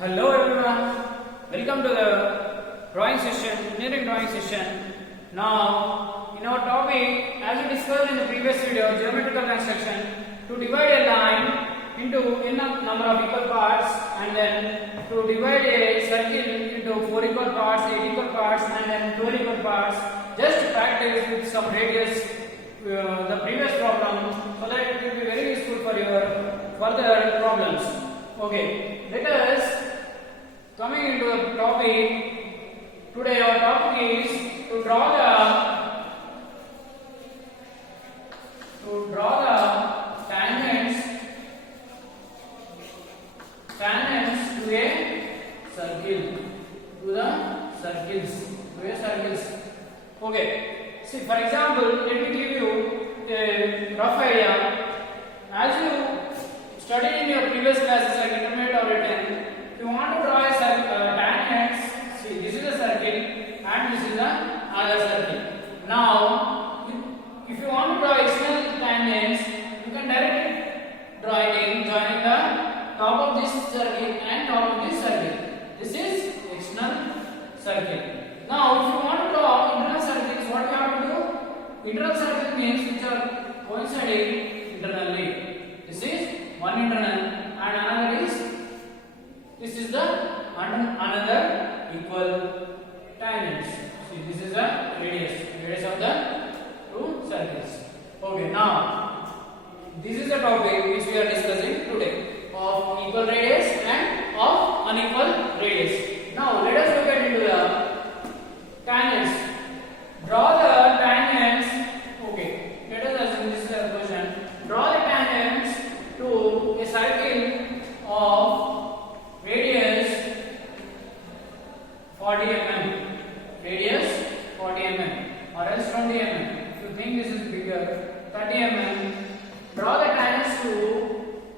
Hello everyone, welcome to the drawing session, engineering drawing session. Now, in our topic, as we discussed in the previous video, geometrical construction, to divide a line into n number of equal parts and then to divide a circle into 4 equal parts, 8 equal parts and then 12 equal parts, just practice with some radius the previous problem so that it will be very useful for your further problems. Okay, let us coming into the topic. Today our topic is to draw the tangents to a circle, to the circles. Okay, see, for example, let me give you a rough idea. As you studied in your previous classes like intermediate or written, if you want to draw a tangents, see, this is a circle and this is another circle. Now, if you want to draw external tangents, you can directly draw it in joining the top of this circle and top of this circle. This is external circle. Now, if you want to draw internal circles, what you have to do? Internal circle means which are coinciding internally. This is one internal and another is another equal tangents. See, this is the radius of the two circles. Okay, now this is the topic which we are discussing today of equal radius and of unequal radius. Now let us look at into the tangents. Draw the tangents. Okay, let us assume this is a question. Draw the tangents to a circle of radius 40 mm. Radius 40 mm or else 20 mm. If you think this is bigger, 30 mm. Draw the tangents to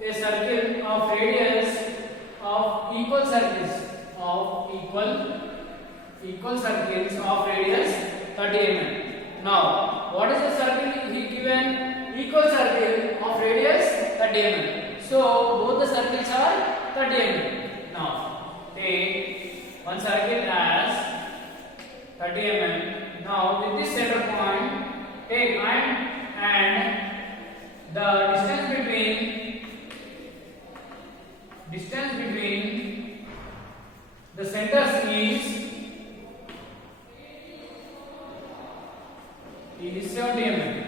a circle of radius of equal circles of radius 30 mm. Now, what is the circle he given? Equal circle of radius 30 mm. So, both the circles are 30 mm. Now, take one circle as 30 mm. Now, with this center point, take and the distance between the centers is 70 mm.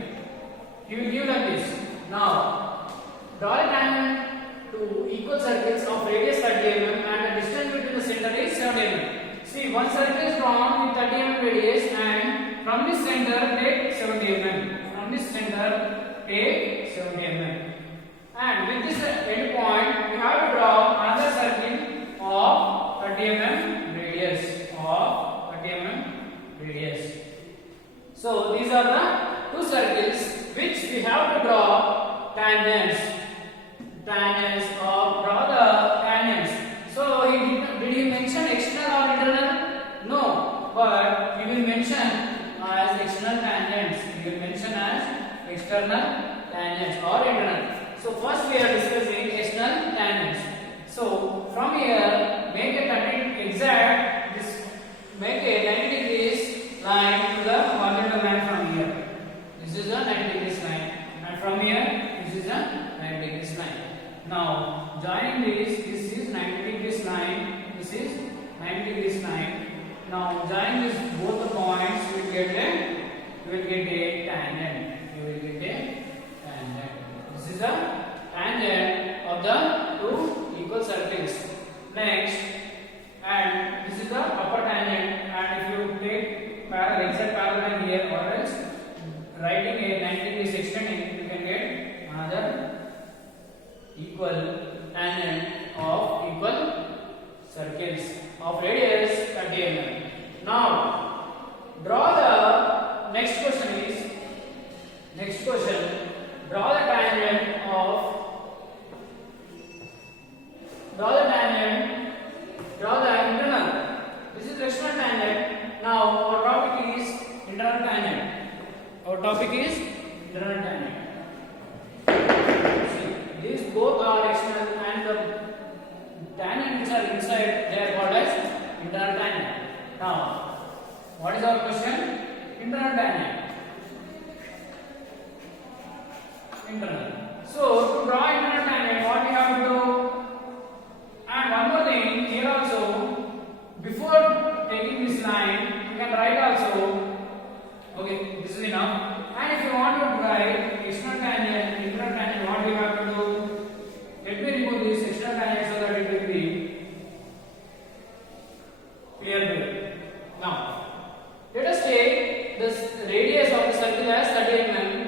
He will give like this. Now, draw a tangent to equal circles of radius 30 mm and the distance between the center is 70 mm. See, one circle is drawn with 30 mm radius and from this center take 70 mm. From this center take 70 mm. And with this end point, we have to draw another circle of 30 mm radius. So these are the two circles which we have to draw tangents. Draw the tangents. So did he mention external or internal? No, but he will mention as external tangents. He will mention as external tangents or internal. So first we are discussing external tangents. So from here, make a exact. Make a 90 degrees line to the horizontal line from here. This is a 90 degrees line, and from here, this is a 90 degrees line. Now, joining this is 90 degrees line. This is 90 degrees line. Now, joining this both the points, you will get a tangent. This is a tangent of the two equal circles. Next, and this is the upper tangent. And if you take exact parallel here, or else writing a 90 degrees extending, you can get another equal tangent of equal circles of radius 30 mm. Now, draw the next question. Draw the tangent of internal. This is external tangent. Now our topic is internal tangent. See, these both are external and the tangents are inside Now, what is our question? Internal tangent. Internal. So, to draw internal tangent, what we have to do? And one more thing, here also, before taking this line, you can write also, okay, this is enough. And if you want to write external tangent, internal tangent, what we have to do? Let me remove this external tangent so that it will be clear. Now, let us take this radius of the circle as 30 mm,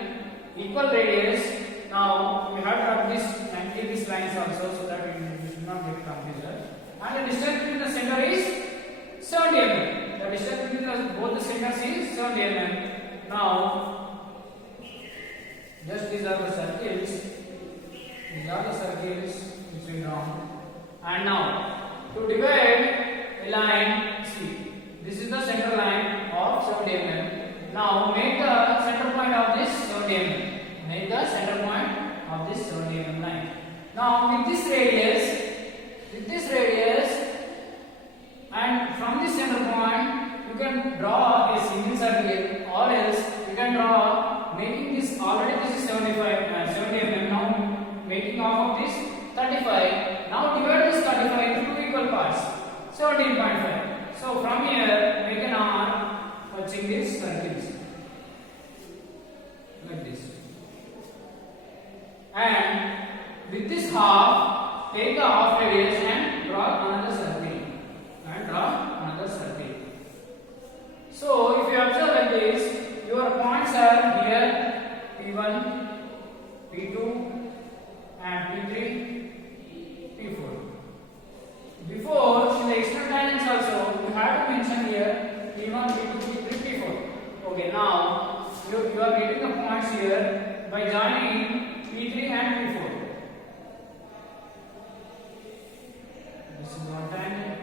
equal radius. Now, we have to have this and take these lines also so that we should not get confused. And the distance between the center is 70 mm. The distance between both the centers is 70 mm. Now, just these are the circles. These are the circles which we drawn. And now, to divide a line, see, this is the center line of 70 mm. Now, make the center point of this 70 mm. Make the center point of this 70 mm line. Now, with this radius, and from this center point, you can draw a single circle, or else you can draw, making this already this is 70 mm. Now, making off of this 35. Now, divide this 35 into two equal parts, 17.5. So, from here, make an arc touching these circles like this. And with this half, take the half radius and draw another circle. So, if you observe like this, your points are here P1, P2, and P3, P4. Before, in the external tangents also, you have to mention here P1, P2, P3, P4. Okay, now you are getting the points here by joining P3 and P4. This is one tangent.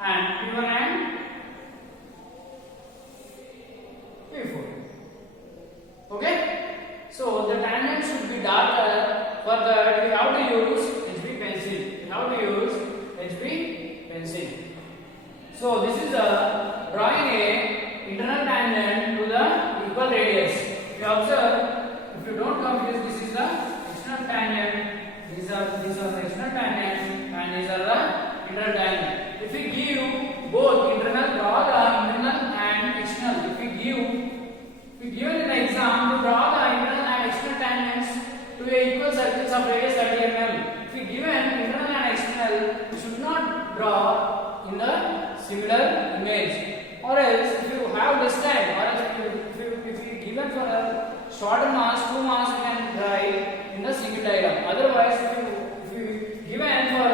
And P1 and P4. Okay? So the tangent should be darker. For that, we have to use HB pencil. So this is drawing a internal tangent to the equal radius. If you observe, if you don't confuse, this is the external tangent. These are the external tangent, and these are the internal tangent. If we give both internal, draw the internal and external. If we given in the exam to draw the internal and external tangents to a equal circles of radius 30 mm. If we given internal and external, we should not draw in the similar image. Or else, if you have this time, or else if you given for a shorter mass, 2 mass, you can write in the single diagram. Otherwise, if you given for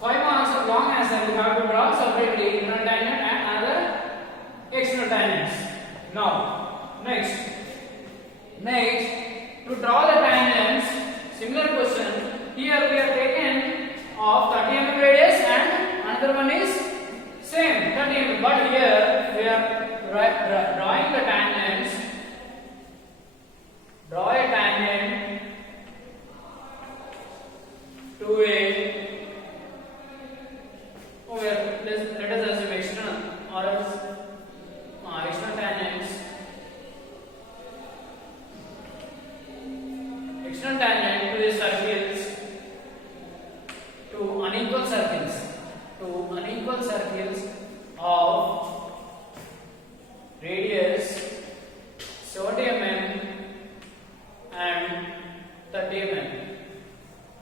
5 mass of long answer, you have to draw separately internal tangent and another external tangents. Now, next, to draw the tangents, similar question. Here we have taken of 30 mm radius and another one is same 30 mm. But here we are drawing the tangents. Draw a tangent to a let us assume external or else external tangents. External tangent to the circles, to unequal circles of radius 70 mm and 30 mm.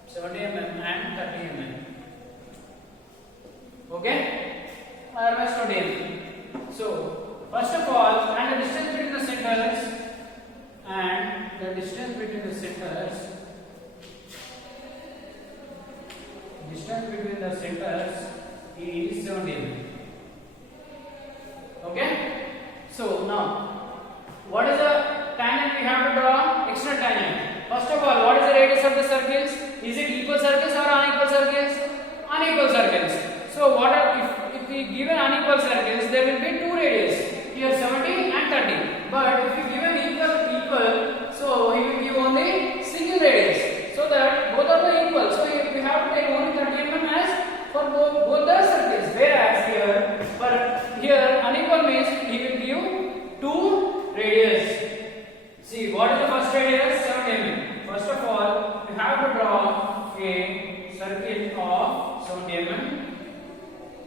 70 mm and 30 mm. Okay? I am studying. So, first of all, and the distance between the centers, is 70 mm. Okay? So, now, what is the tangent we have to draw? External tangent. First of all, what is the radius of the circles? Is it equal circles or unequal circles? Unequal circles. So, what are, if we given unequal circles, there will be two radius. Here 70 and 30. But if you given equal, so he will give only single radius. So that both are the equal. So we have to take only 30 mm as for both the circles. Whereas here for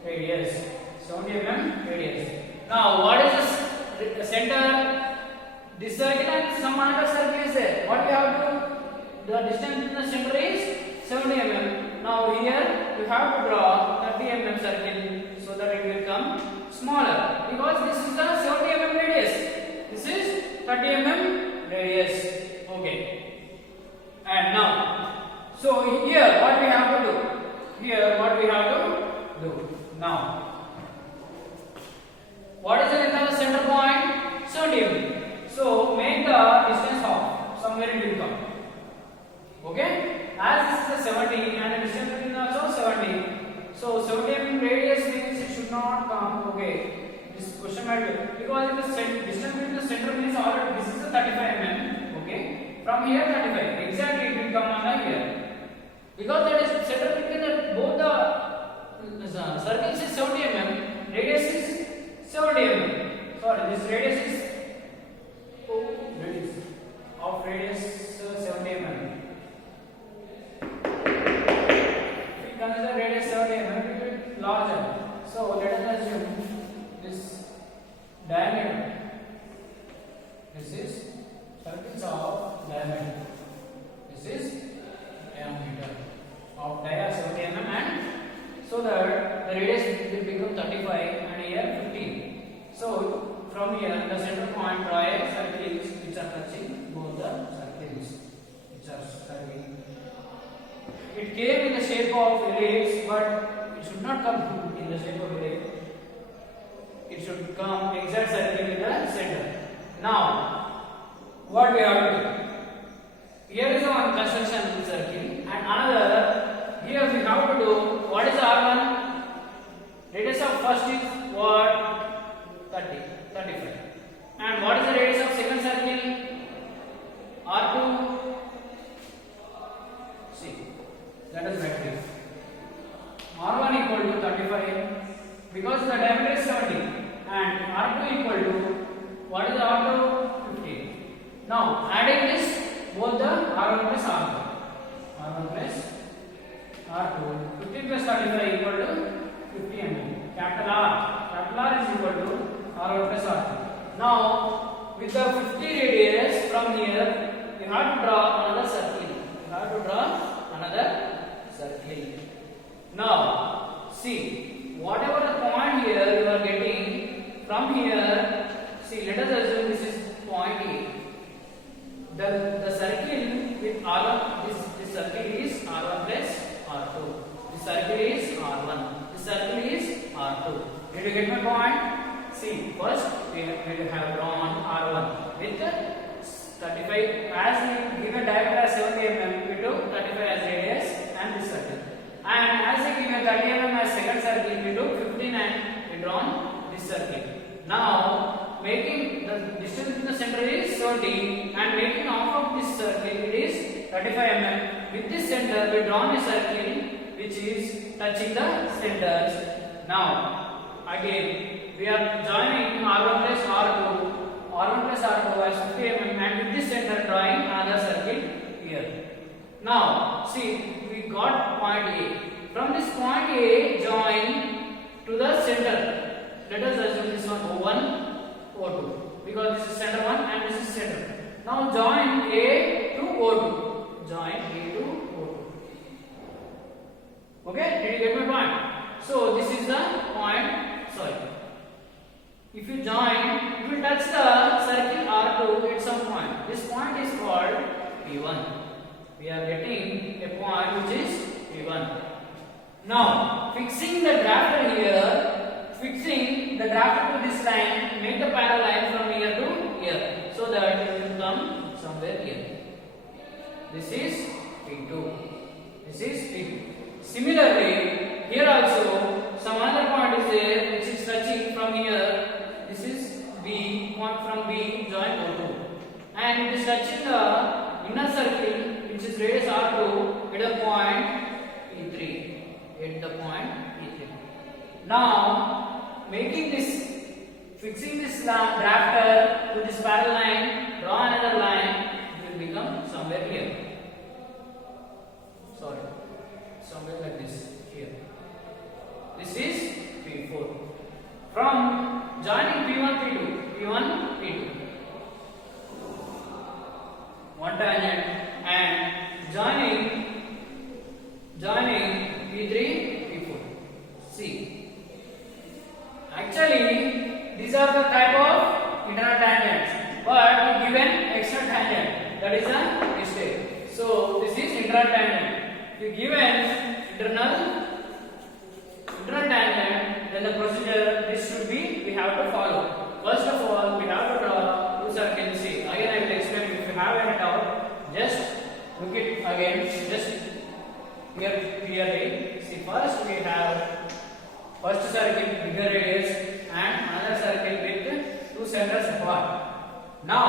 radius. 70 mm radius. Now, what is the center? This circle and some other circle is there. What we have to? The distance in the center is 70 mm. Now here you have to draw 30 mm circle so that it will become smaller, because this is the 70 mm radius. This is 30 mm radius. Okay. And now, so here what we have to do? Here what we have to do? Now, what is the length of the center point? 70 mm. So make the distance half. Somewhere it will come. Okay? As this is the 70 and the distance between also 70. So 70 mm radius means it should not come. Okay. This question might be, because in the distance between the center means already this is a 35 mm. Okay. From here 35. Exactly it will come on here. Because that is center between the both the circles is 70 mm. Radius is 70 mm. Sorry, this radius is radius of radius 70 mm. If we consider radius 70 mm, it will be larger. So let us assume this diameter. This is circles of diameter. This is diameter of dia 70 mm, and so that the radius will become 35 and here 15. So from here the center point draw a circles which are touching both the circles which are circling. It came in the shape of ellipse, but it should not come in the shape of ellipse. It should come exact circle in the center. Now, what we have to do? Here is one construction circle, and another. Here we have to do, what is R1? Radius of first is what? 30, 35. And what is the radius of second circle? R2. See, let us write this. R1 equal to 35 because the diameter is 70, and R2 equal to, what is the R2? 15. Now adding this, both the R1 plus R2. R1 plus R2, 15 plus 35 equal to 50 mm. Capital R is equal to R1 plus R2. Now, with the 50 radius from here, you have to draw another circle. Now, see, whatever the point here you are getting from here, see, let us assume this is point A. The circle with R1, this circle is R1 plus R2. This circle is R1. This circle is R2. Did you get my point? See, first we have drawn R1 with 35 as we given diameter as 70 mm, we took 35 as radius and this circle. And as we given 30 mm as second circle, we took 15 and we drawn this circle. Now, making the distance between the center is 70 and making off of this circle it is 35 mm. With this center, we drawn a circle which is touching the centers. Now, again, we are joining R1 plus R2. R1 plus R2 as 50 mm, and with this center drawing another circle here. Now, see, we got point A. From this point A, join to the center. Let us assume this one O1, O2, because this is center 1 and this is center. Now, join A to O2. Join A to O2. Okay, did you get my point? So, this is the point, sorry. If you join, you will touch the circle R2 at some point. This point is called P1. We are getting a point which is P1. Now, fixing the drafter here, fixing the drafter to this line, make the parallel line from here to here, so that it will come somewhere here. This is P2. This is P2. Similarly, here also, some other point is there which is touching from here. This is B, point from B, join O2. And it is touching the inner circle which is radius R2 at a point E3. At the point E3. Now, making this, fixing this drafter to this parallel line, draw another line, it will become somewhere here. Sorry, somewhere like this, here. This is internal tangent. If you give an internal tangent, then the procedure this should be we have to follow. First of all, we have to draw two circles. See, again I will explain. If you have any doubt, just look it again. Just here clearly. See, first we have first circle bigger radius and another circle with two centers apart. Now,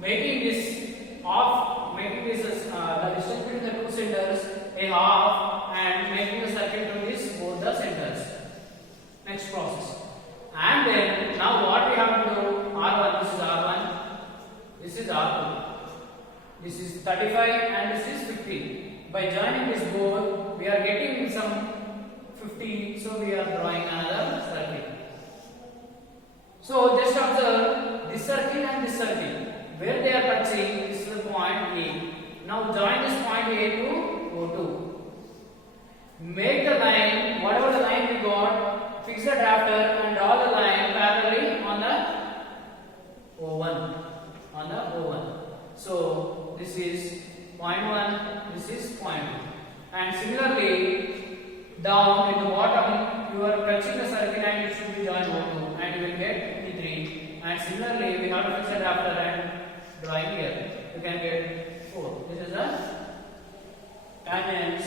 making this the distance between the two centers a half and making the circle to this both the centers. Next process. And then now what we have to do, R1, this is R1, this is R2, this is 35 and this is 50. By joining this both, we are getting some 50, so we are drawing another circle. So just observe this circle and this circle. Where they are touching, this is the point A. Now join this point A to O2. Make the line, whatever the line we got, fix the drafter and draw the line parallelly on the O1. So this is point 1, this is point 2. And similarly, down at the bottom, you are touching the circle and it should be joined O2 and you will get P3. And similarly, we have to fix the drafter and drawing here. You can get 4. This is the tangents,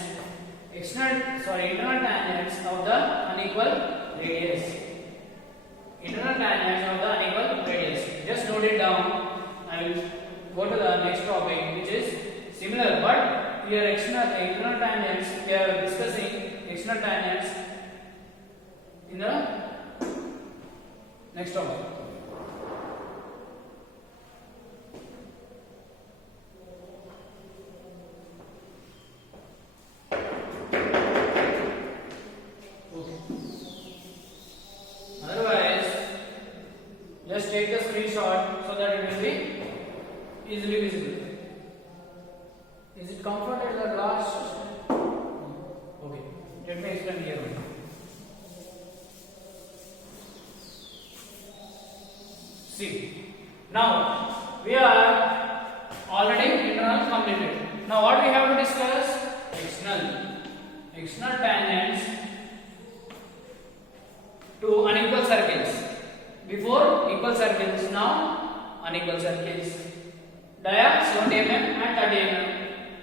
internal tangents of the unequal radius. Internal tangents of the unequal radius. Just note it down. I will go to the next topic, which is similar, but here internal tangents. We are discussing external tangents in the next topic. Just take the screenshot so that it will be easily visible. Is it comfortable at the last? Okay, let me explain here. See, now we are already internal completed. Now what we have to discuss? External tangents to unequal circles. Before equal circles, now unequal circles. Dia 70 mm and 30 mm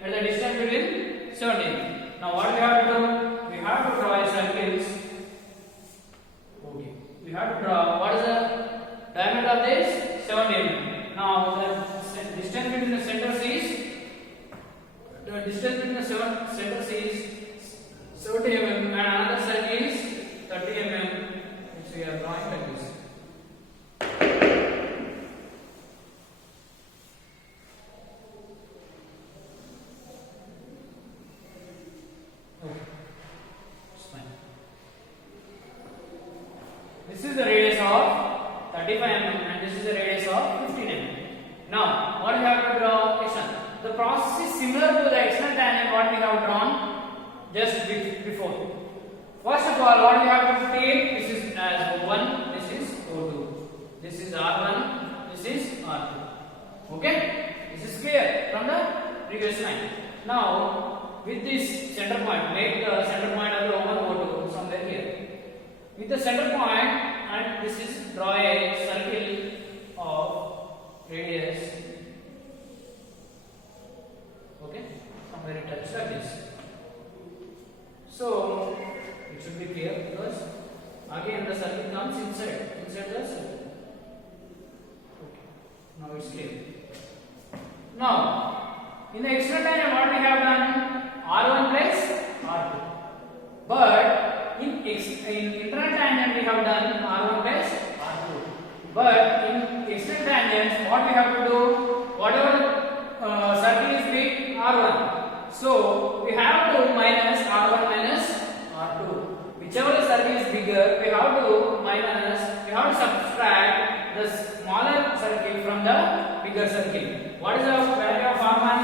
at the distance between 70 mm. Now what we have to do? We have to draw circles. Okay. We have to draw. What is the diameter of this? 70 mm. Now the distance between the centers is 70 mm and another circle is 30 mm. Which we are drawing like this. This is the radius of 35 mm and this is the radius of 15 mm. Now, what we have to draw external. The process is similar to the external tangent what we have drawn just before. First of all, what we have to take, this is as O1, this is O2. This is R1, this is R2. Okay? This is clear from the previous line. Now, with this center point, make the center point of the O1, O2 somewhere here. With the center point, and this is draw a circle of radius. Okay, somewhere it touches like this. So it should be clear because again the circle comes inside the circle. Okay, now it's clear. Now in the external tangent, what we have done? R1 plus R2, but in internal tangent we have done R1 plus R2. But in external tangents, what we have to do? Whatever circle is big, R1. So we have to minus R1 minus R2. Whichever circle is bigger, we have to subtract the smaller circle from the bigger circle. What is the value of R1?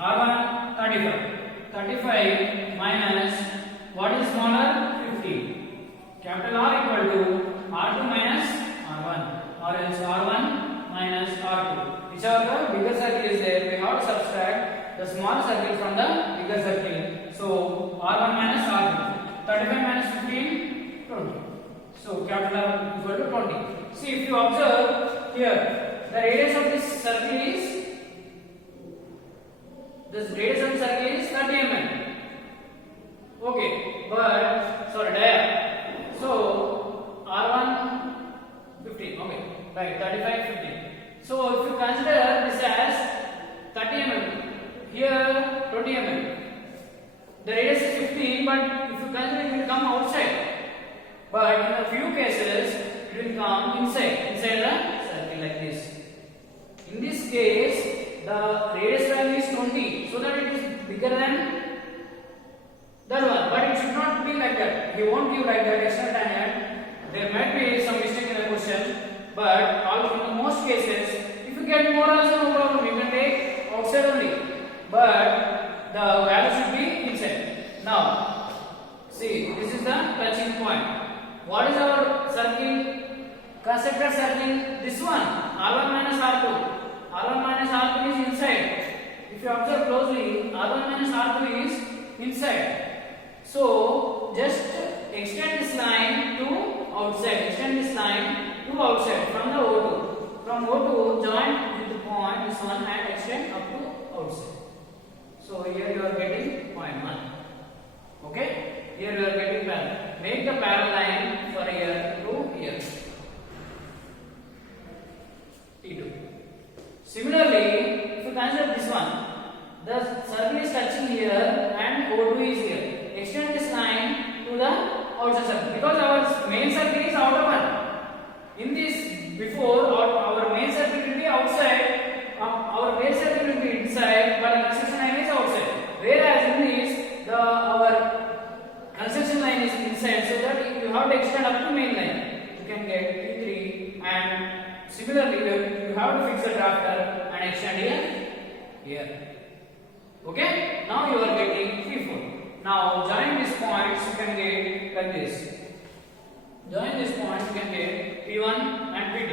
R1 35. 35 minus what is smaller? 50. Capital R equal to R2 minus R1, or else R1 minus R2. Whichever the bigger circle is there, we have to subtract the small circle from the bigger circle. So R1 minus R2. 35 minus 15, 20. So capital R equal to 20. See, if you observe here, the radius of this circle is 30 mm. Okay, but sorry, dia. So R1 15. Okay, right, 35 15. So if you consider this as 30 mm, here 20 mm. The radius is 15, but if you consider it will come outside. But in a few cases, it will come inside the circle like this. In this case, the radius value is 20, so that it is bigger than that one. But it should not be like that. He won't give like that external tangent. There might be some mistake in the question, but in most cases, if you get more also no problem. You can take outside only, but the value should be inside. Now, see, this is the touching point. What is our circle? Concentric circle. This one, R1 minus R2. R1 minus R2 is inside. If you observe closely, R1 minus R2 is inside. So just extend this line to outside. Extend this line to outside from the O2. From O2, join with the point this one and extend up to outside. So here you are getting point 1. Okay? Here you are getting parallel. Make the parallel line for here to here. T2. Similarly, if you consider this one, the circle is touching here and O2 is here. Extend this line to the outside circle because our main circle is outer one. In this, before our main circle will be outside, our main circle will be inside, but the construction line is outside. Whereas in this, our construction line is inside, so that you have to extend up to main line. You can get T3, and similarly you have to fix the drafter and extend here. Okay? Now you are getting P4. Now join these points, you can get like this. Join these points, you can get P1 and P2.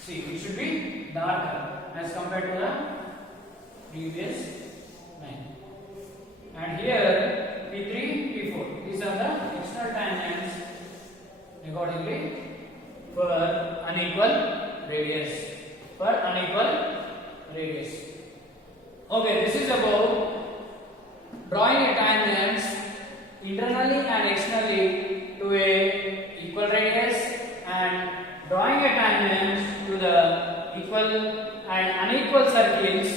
See, it should be darker as compared to the previous line. And here P3, P4. These are the external tangents accordingly for unequal radius. Okay, this is about drawing a tangents internally and externally to a equal radius and drawing a tangent to the equal and unequal circles,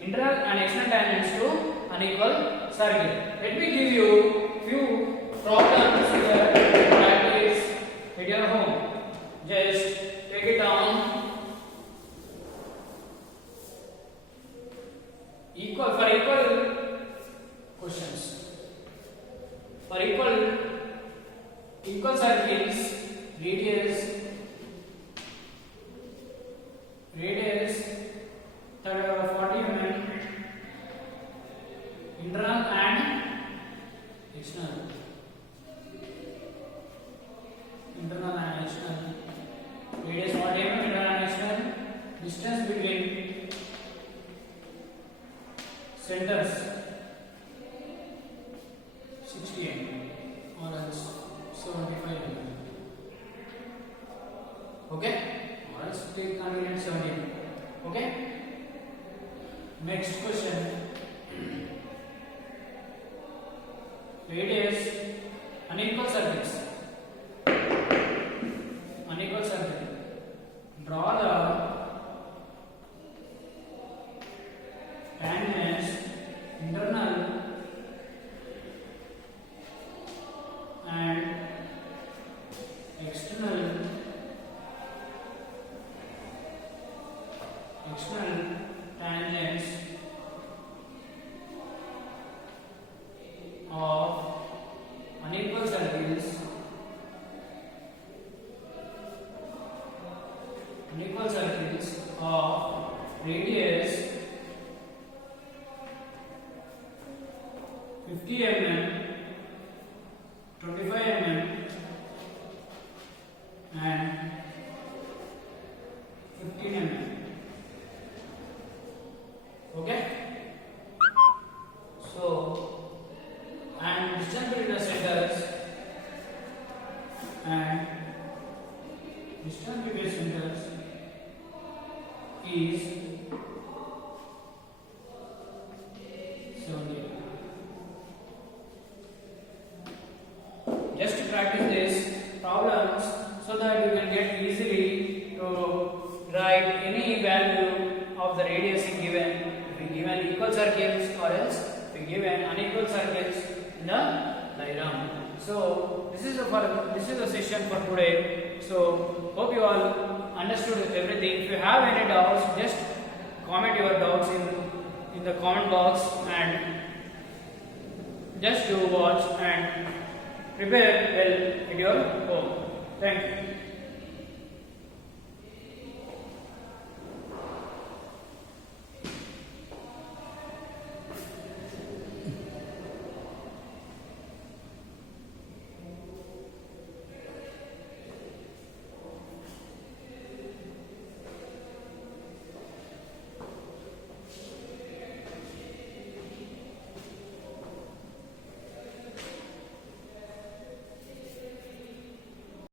internal and external tangents to unequal circle. Let me give you few problems here to practice at your home. Just take it down. Equal questions. For equal circles, radius 40 mm, internal and external. Radius 40 mm, internal and external. Distance between centers 60 mm or else 75 mm. Okay? Or else take convenient 70 mm. Okay? Next question. Radius unequal circles. Unequal circle. Draw the tangents internal and external tangents of unequal circles of radius 50 mm, 25 mm and 15 mm. Okay? equal circles or else we give an unequal circles in the diagram. So this is the session for today. So hope you all understood everything. If you have any doubts, just comment your doubts in the comment box, and just do watch and prepare well at your home. Thank you.